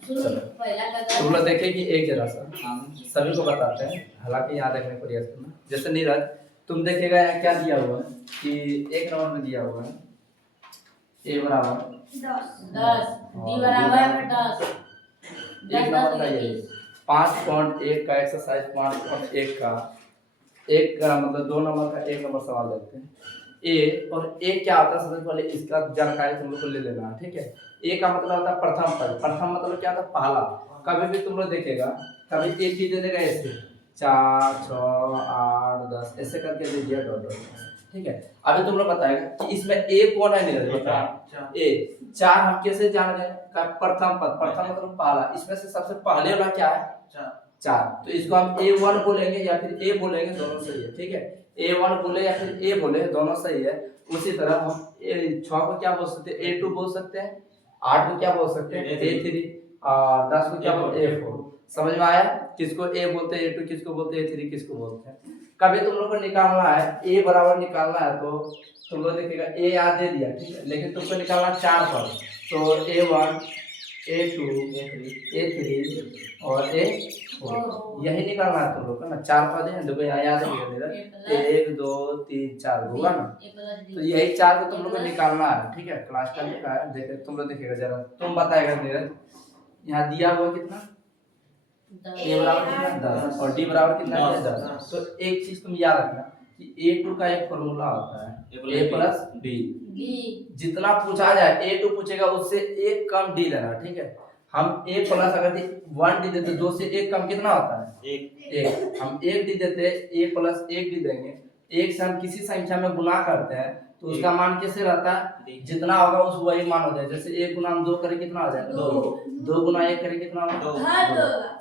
चलो तुम लोग देखे कि एक जरा सा हम सभी को बताते हैं, हालांकि यहाँ देखने को प्रयास करना। जैसे नीरज तुम देखेगा यहाँ क्या दिया हुआ है कि एक नंबर में दिया हुआ है a बराबर 10 b बराबर 10 एक नंबर का ये 5.1 का एक्सरसाइज 5.1 का एक मतलब 2 नंबर का एक नंबर सवाल लेते हैं। ए और ए क्या होता है सबसे पहले इसका जानकारी तुम लोग को ले लेना है, ठीक है। ए का मतलब होता है प्रथम पद। प्रथम मतलब क्या होता है? पहला। कभी भी तुम लोग देखेगा कभी एक ही दे देगा ऐसे 4 6 8 10 ऐसे करके दे दिया डॉट डॉट, ठीक है। अभी तुम लोग बताएगा कि इसमें ए कौन है? नहीं बता ए 4 हम कैसे जान गए? का प्रथम पद। प्रथम मतलब पहला, इसमें से सबसे पहले वाला क्या है? 4। तो इसको हम A1 बोलेंगे या फिर A बोलेंगे, दोनों सही है, ठीक है। A1 बोले या फिर A बोले, दोनों सही है। उसी तरह हम 6 को क्या बोल सकते हैं? A2 बोल सकते हैं। 8 को क्या बोल सकते हैं? A3 और 10 को क्या बोलते हैं? A4। समझ में आया? किसको A बोलते हैं, A2 किसको बोलते हैं, A3 किसको बोलते हैं। कभी तुम लोग को निकालना है A बराबर निकालना है तो तुम लोग देखिएगा A याद दे दिया, ठीक है, लेकिन तुमको निकालना 4 पर। तो A1 A2 A3 और A4 यही निकालना है तुम लोग का ना। 4 पद है, देखो यहाँ याद है मेरा 1 2 3 4 होगा ना। तो यही 4 को तुम लोग को निकालना है, ठीक है। क्लास का लिखा है, देखे तुम लोग देखिएगा जरा, तुम बताएगा नीरज। यहाँ दिया हुआ कितना? A बराबर कितना? 10 और D बराबर कितना है? 10। तो एक चीज तुम याद रखना कि A2 का एक फॉर्मूला होता है A प्लस B। जितना पूछा जाए A2 पूछेगा उससे एक कम D लेना, ठीक है। हम A प्लस अगर 1 D देते 2 से एक कम कितना होता है? एक। हम 1 D देते A प्लस 1 D देंगे। एक से हम किसी संख्या में गुना करते हैं तो उसका मान कैसे रहता है? जितना होगा उस वही मान हो जाए। जैसे 1 गुना हम 2 करें कितना हो जाएगा? 2। 2 गुना 1 करें कितना होगा? 2।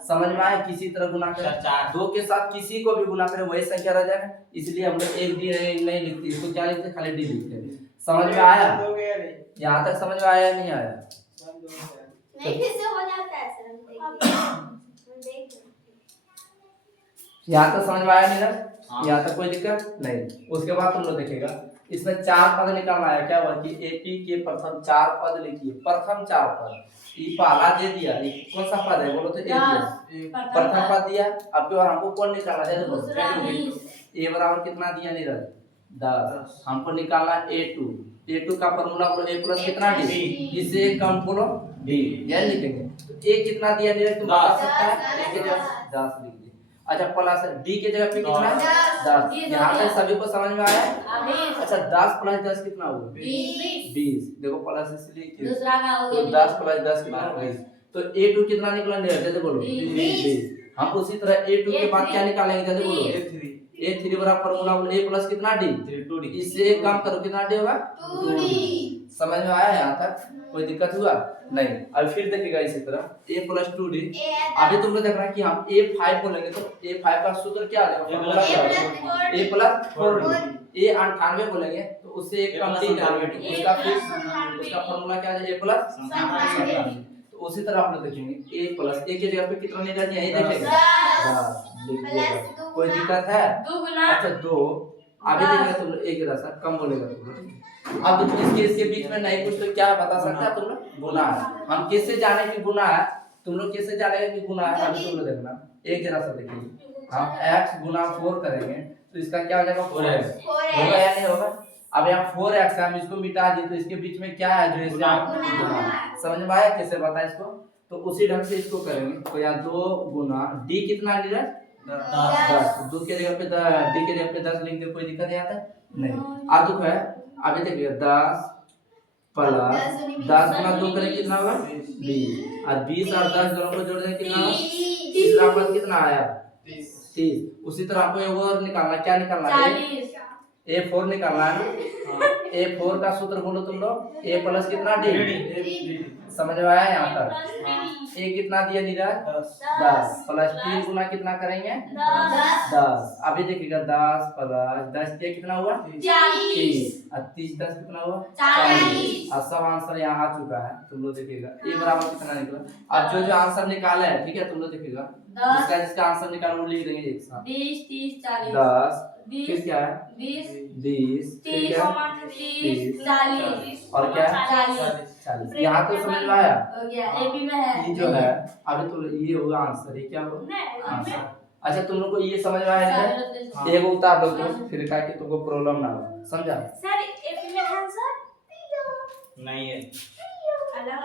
समझ में आया? किसी तरह गुना करें 2 के साथ किसी को भी गुना करें वही संख्या रह जाएगा। इसलिए हम लोग 1 डी नहीं लिखते, इसको क्या लिखते? खाली डी लिखते। समझ में आया? यहाँ तक समझ में आया या नहीं आया? नहीं, फिर से हो जाता है सर, हम देख यहाँ तक समझ में आया नहीं ना? यहाँ तक कोई दिक्कत नहीं। उसके बाद तुम लोग देखेगा इसमें 4 पद निकालना है। क्या हुआ कि एपी के प्रथम 4 पद लिखिए। प्रथम 4 पद ई पहला दे दिया, कौन सा पद है बोलो तो? एक प्रथम पद दिया। अब तो हमको कौन निकालना है? देखो ए बराबर कितना दिया नीरज? 10। हमको निकालना A2। A2 का फॉर्मूला बोलो A प्लस कितना D, इससे एक कम बोलो D, यह लिखेंगे। तो A कितना दिया नीरज? तुम बता सकता है? A के जगह 10 लिख दिया। अच्छा प्लस D के जगह पे कितना है? 10। यहाँ तक सभी को समझ में आया? अच्छा 10 प्लस 10 कितना हुआ? 20। देखो प्लस इसलिए दूसरा का हो तो गया 10 प्लस 10 कितना? 20। तो A2 कितना निकला नीरज? जल्दी बोलो। 20। हम उसी तरह A2 के बाद क्या निकालेंगे? जल्दी बोलो। A3 बराबर फॉर्मूला बोलो A प्लस कितना D, 2D। इससे एक काम करो कितना D होगा? 2D। समझ में आया? यहाँ तक कोई दिक्कत हुआ नहीं? अब फिर देखिएगा इसी तरह A प्लस 2D। अभी तुम लोग देख रहा है कि हम A5 बोलेंगे तो A5 का सूत्र क्या आ जाएगा? A plus 4D। A 98 बोलेंगे तो उससे एक कम D जाएगा, उसका फिर उसका फॉर्मूला क्या है? A plus 97। तो उसी तरह आप लोग देखेंगे A प्लस A के जगह पे कितना नहीं रहता यही देखेंगे 10। कोई दिक्कत है? अच्छा 2। अभी देखेंगे तुम लोग एक जरा कम बोलेगा तुम लोग। अब इसके बीच में नहीं कुछ तो क्या बता सकता है तुम लोग? गुना है। हम कैसे जाने कि गुना है? तुम लोग कैसे जानेगा कि गुना है? अभी तुम लोग देखना एक जरा सा देखिए। हम x गुना 4 करेंगे तो इसका क्या हो जाएगा? 4x होगा या नहीं होगा? अब यहाँ 4x है, हम इसको मिटा दिए तो इसके बीच में क्या है जो इससे गुना। समझ में आया कैसे बताया इसको? तो उसी ढंग से इसको करेंगे। तो यहाँ 2 गुना D कितना नीरज? 10। 2 के जगह पे D के जगह पे 10 लिख दे, कोई दिक्कत नहीं आता? नहीं। अब देखो है अभी देखिए 10 प्लस 10 गुना 2 करें कितना होगा? 20। और 20 और 10 दोनों को जोड़ दें कितना होगा? तीसरा पद कितना आया? 30। उसी तरह आपको एक और निकालना, क्या निकालना है? A4 निकालना है ना। A4 का सूत्र बोलो तुम लोग A प्लस कितना D। समझ में आया यहाँ तक? A कितना दिया नीरज? 10 प्लस 3 गुना कितना करेंगे? 10। अभी देखिएगा 10 प्लस 10 के कितना हुआ? 30। और 30 10 कितना हुआ? 40। और सब आंसर यहाँ आ चुका है। तुम लोग देखिएगा A बराबर कितना निकला। अब जो आंसर निकाले है, ठीक है, तुम लोग देखिएगा जिसका आंसर निकाला वो लिख देंगे एक साथ। 20 30 40 10 20 फिर क्या है? 20 20 फिर क्या? 30 40 और क्या है? 40 40। यहाँ तो समझ में आया। हो गया एबी में है ये जो है अभी तो ये होगा आंसर, ये क्या होगा नहीं आंसर। अच्छा तुम लोग को ये समझ में आया है, एक उतार दो तो फिर का कि तुमको प्रॉब्लम ना हो, समझा। सर एपी में आंसर नहीं है। अलग